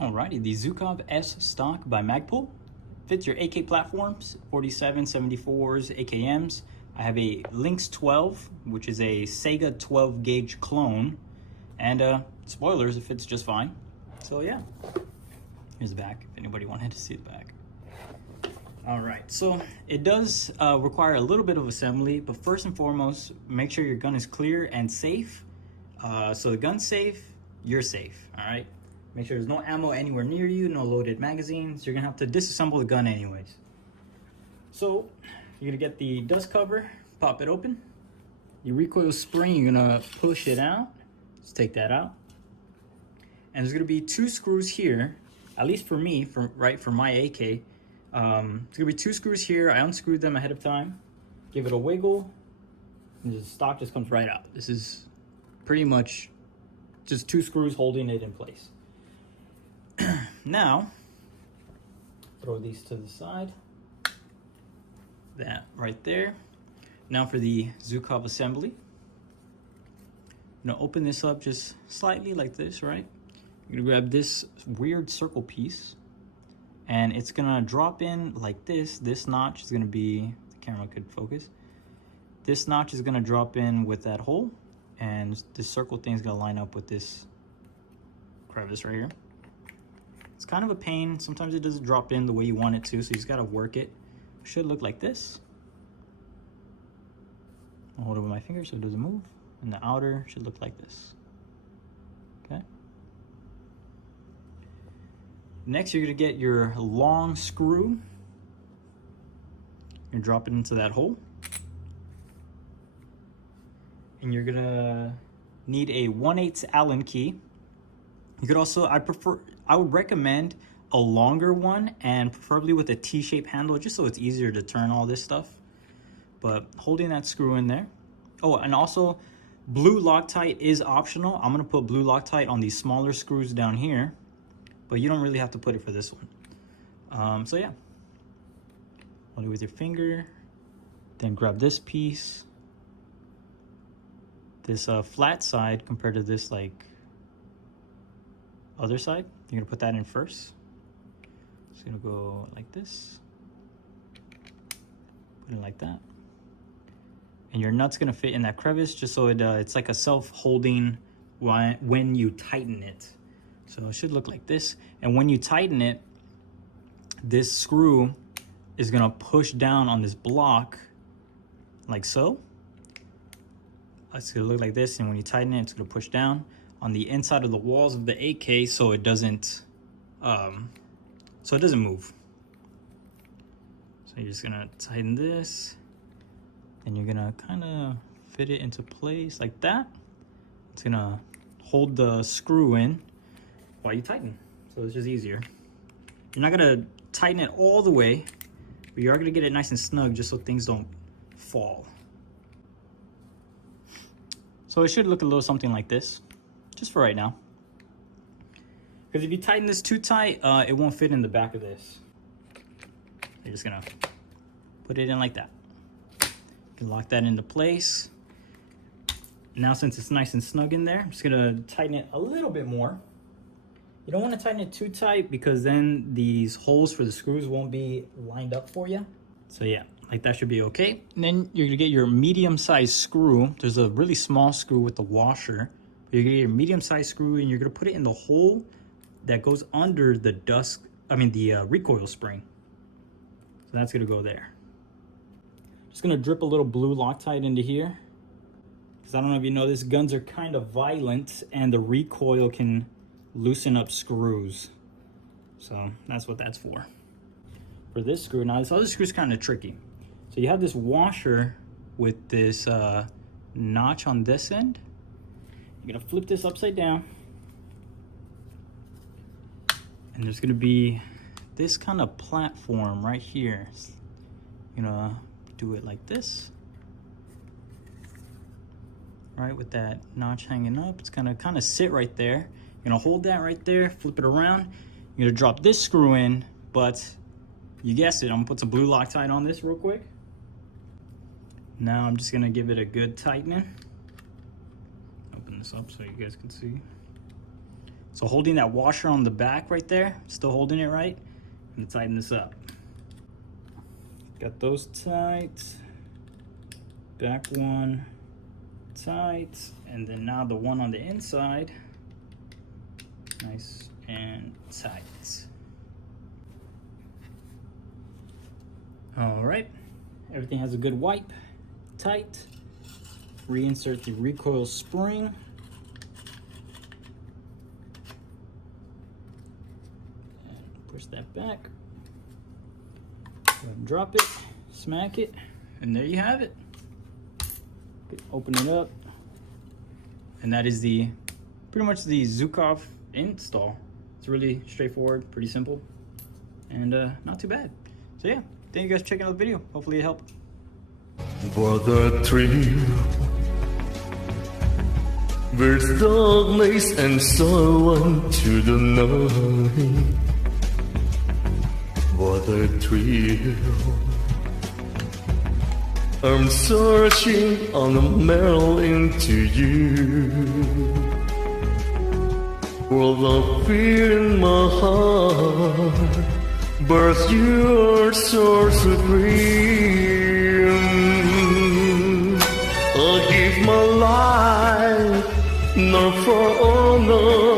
Alrighty, the ZHUKOV-S Stock by MAGPULL fits your AK platforms, 47, 74s, AKMs. I have a Lynx 12, which is a Sega 12 gauge clone, and spoilers, it fits just fine. So yeah, here's the back if anybody wanted to see the back. Alright, so it does require a little bit of assembly, but first and foremost, make sure your gun is clear and safe. So the gun's safe, you're safe, alright? Make sure there's no ammo anywhere near you, no loaded magazines. You're gonna have to disassemble the gun anyways. So you're gonna get the dust cover, pop it open. Your recoil spring, you're gonna push it out. Let's take that out. And there's gonna be two screws here, at least for me, for my AK. It's gonna be two screws here. I unscrewed them ahead of time. Give it a wiggle, and the stock just comes right out. This is pretty much just two screws holding it in place. Now, throw these to the side. That right there. Now for the ZHUKOV assembly. I'm gonna open this up just slightly like this, right? You're gonna grab this weird circle piece, and it's gonna drop in like this. This notch is gonna be, the camera could focus. This notch is gonna drop in with that hole, and this circle thing is gonna line up with this crevice right here. It's kind of a pain. Sometimes it doesn't drop in the way you want it to, so you just gotta work it. It should look like this. I'll hold it with my finger so it doesn't move. And the outer should look like this. Okay. Next, you're gonna get your long screw. You're gonna drop it into that hole. And you're gonna need a 1/8 Allen key. You could also, I would recommend a longer one, and preferably with a T-shaped handle, just so it's easier to turn all this stuff. But holding that screw in there. Oh, and also blue Loctite is optional. I'm gonna put blue Loctite on these smaller screws down here, but you don't really have to put it for this one. So yeah, hold it with your finger, then grab this piece. This flat side compared to this like other side, you're gonna put that in first. Just gonna go like this, put it like that, and your nut's gonna fit in that crevice just so it's like a self-holding when you tighten it. So it should look like this, and when you tighten it, this screw is gonna push down on this block like so. It's gonna look like this, and when you tighten it, it's gonna push down on the inside of the walls of the AK so it doesn't move. So you're just gonna tighten this, and you're gonna kind of fit it into place like that. It's gonna hold the screw in while you tighten, so it's just easier. You're not gonna tighten it all the way, but you are gonna get it nice and snug just so things don't fall. So it should look a little something like this, just for right now. Because if you tighten this too tight, it won't fit in the back of this. You're just gonna put it in like that. You can lock that into place. Now since it's nice and snug in there, I'm just gonna tighten it a little bit more. You don't want to tighten it too tight because then these holes for the screws won't be lined up for you. So yeah, like that should be okay. And then you're gonna get your medium-sized screw. There's a really small screw with the washer. You're gonna get your medium-sized screw, and you're gonna put it in the hole that goes under the recoil spring. So that's gonna go there. Just gonna drip a little blue Loctite into here, because I don't know if you know this, guns are kind of violent, and the recoil can loosen up screws. So that's what that's for. For this screw, now this other screw is kind of tricky. So you have this washer with this notch on this end. You're gonna flip this upside down, and there's gonna be this kind of platform right here. You're gonna do it like this, right, with that notch hanging up. It's gonna kind of sit right there. You're gonna hold that right there, flip it around. You're gonna drop this screw in, but you guessed it, I'm gonna put some blue Loctite on this real quick. Now I'm just gonna give it a good tightening. Open this up so you guys can see. So holding that washer on the back right there, still holding it right, I'm gonna tighten this up. Got those tight, back one tight, and then now the one on the inside, nice and tight. All right, everything has a good wipe, tight. Reinsert the recoil spring. And push that back. Go ahead and drop it, smack it, and there you have it. Open it up. And that is pretty much the Zhukov install. It's really straightforward, pretty simple, and not too bad. So yeah, thank you guys for checking out the video. Hopefully it helped. For the thrill, there's darkness and sorrow to the night. For the thrill, I'm searching on a marrow into you. For the fear in my heart, but your source of dream. I give my life, not for honor,